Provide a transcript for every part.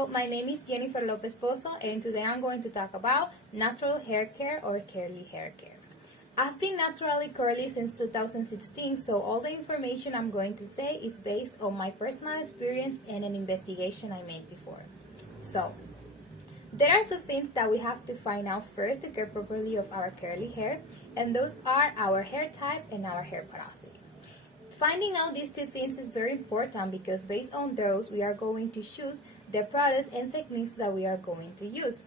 Hello, my name is Jennifer López Pozo, and today I'm going to talk about natural hair care or curly hair care. I've been naturally curly since 2016, so all the information I'm going to say is based on my personal experience and an investigation I made before. So, there are two things that we have to find out first to care properly of our curly hair, and those are our hair type and our hair porosity. Finding out these two things is very important because based on those, we are going to choose the products and techniques that we are going to use.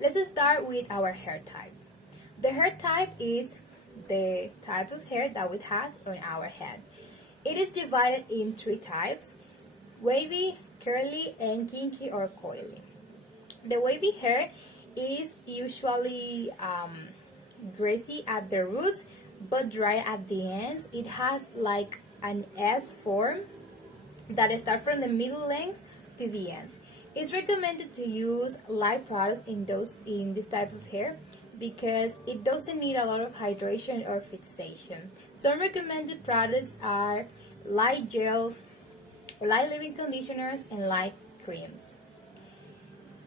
Let's start with our hair type. The hair type is the type of hair that we have on our head. It is divided in three types: wavy, curly, and kinky or coily. The wavy hair is usually greasy at the roots but dry at the ends. It has like an S form that starts from the middle length to the ends. It's recommended to use light products in this type of hair because it doesn't need a lot of hydration or fixation. Some recommended products are light gels, light leave-in conditioners, and light creams.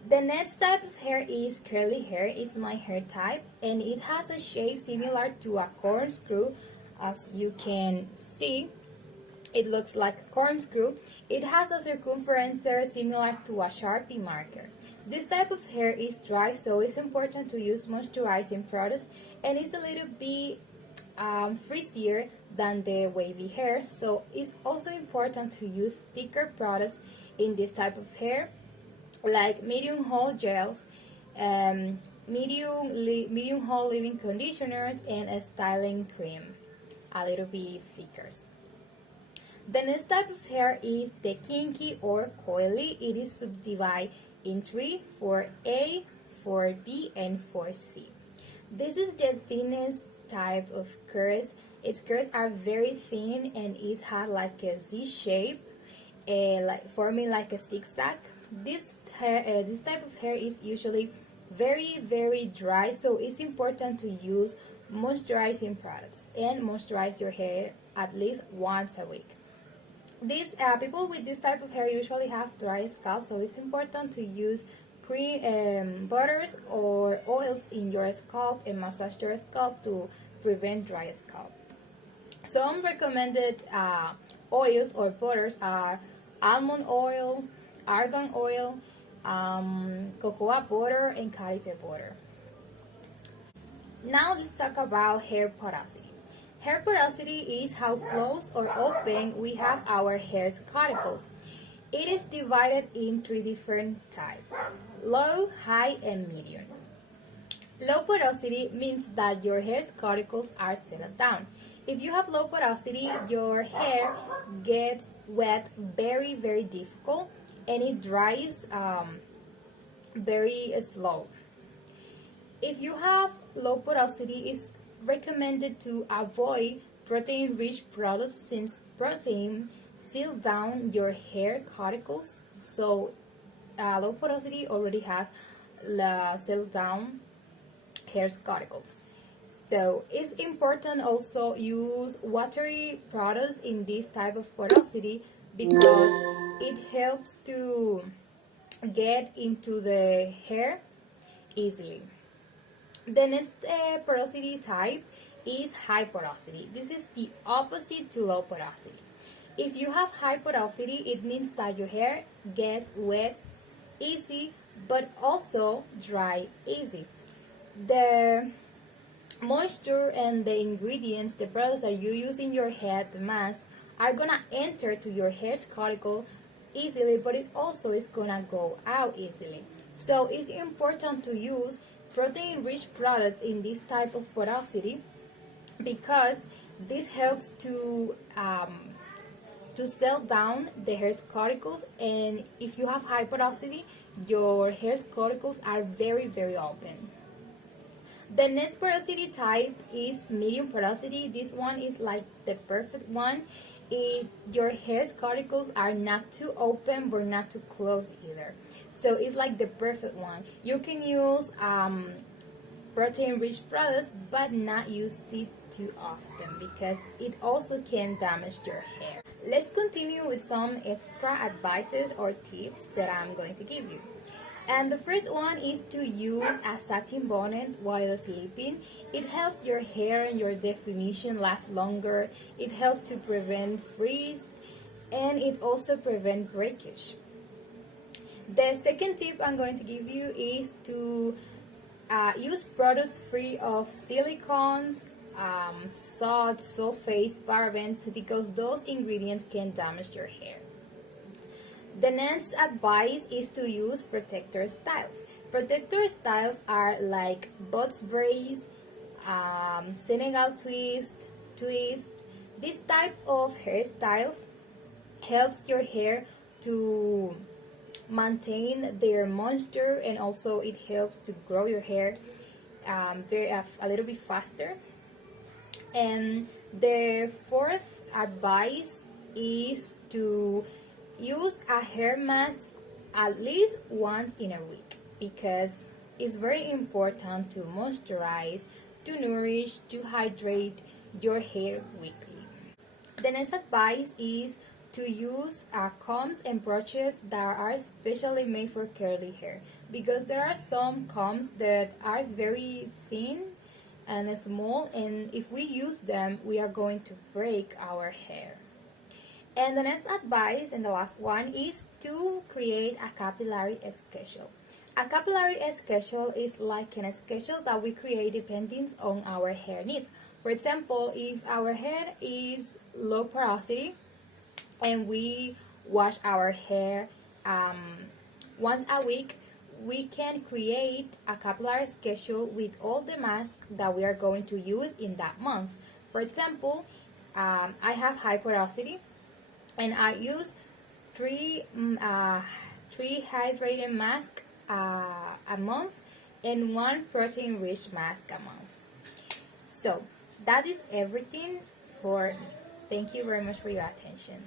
The next type of hair is curly hair. It's my hair type, and it has a shape similar to a corkscrew. As you can see, it looks like a corkscrew. It has a circumference similar to a Sharpie marker. This type of hair is dry, so it's important to use moisturizing products, and it's a little bit frizzier than the wavy hair, so it's also important to use thicker products in this type of hair, like medium haul gels, medium haul leave-in conditioners, and a styling cream, a little bit thicker. The next type of hair is the kinky or coily. It is subdivided in three: 4A, 4B, and 4C. This is the thinnest type of curls. Its curls are very thin and it has like a Z shape, forming like a zigzag. This type of hair is usually very dry, so it's important to use moisturizing products and moisturize your hair at least once a week. People with this type of hair usually have dry scalp, so it's important to use cream, butters or oils in your scalp and massage your scalp to prevent dry scalp. Some recommended oils or butters are almond oil, argan oil, cocoa butter, and karité butter. Now let's talk about hair porosity. Hair porosity is how close or open we have our hair cuticles. It is divided in three different types: low, high, and medium. Low porosity means that your hair cuticles are settled down. If you have low porosity, your hair gets wet very difficult, and it dries very slow. If you have low porosity, it's recommended to avoid protein-rich products since protein seals down your hair cuticles. So low porosity already has sealed down hair cuticles. So it's important also use watery products in this type of porosity because it helps to get into the hair easily. The next porosity type is high porosity. This is the opposite to low porosity. If you have high porosity, it means that your hair gets wet easy but also dry easy. The moisture and the ingredients, the products that you use in your head, the mask, are gonna enter to your hair cuticle easily, but it also is gonna go out easily. So it's important to use protein-rich products in this type of porosity because this helps to settle down the hair cuticles. And if you have high porosity, your hair cuticles are very open. The next porosity type is medium porosity. This one is like the perfect one. Your hair cuticles are not too open but not too close either. So it's like the perfect one. You can use protein-rich products but not use it too often because it also can damage your hair. Let's continue with some extra advices or tips that I'm going to give you. And the first one is to use a satin bonnet while sleeping. It helps your hair and your definition last longer. It helps to prevent frizz, and it also prevents breakage. The second tip I'm going to give you is to use products free of silicones, salts, sulfates, parabens, because those ingredients can damage your hair. The next advice is to use protector styles. Protector styles are like box braids, Senegal twist. This type of hairstyles helps your hair to maintain their moisture, and also it helps to grow your hair a little bit faster. And the fourth advice is to use a hair mask at least once in a week, because it's very important to moisturize, to nourish, to hydrate your hair weekly. The next advice is to use combs and brushes that are specially made for curly hair, because there are some combs that are very thin and small, and if we use them we are going to break our hair. And the next advice, and the last one, is to create a capillary schedule. A capillary schedule is like a schedule that we create depending on our hair needs. For example, if our hair is low porosity and we wash our hair once a week, we can create a capillary schedule with all the masks that we are going to use in that month. For example, I have high porosity, and I use three hydrating masks a month and one protein rich mask a month. So that is everything for me. Thank you very much for your attention.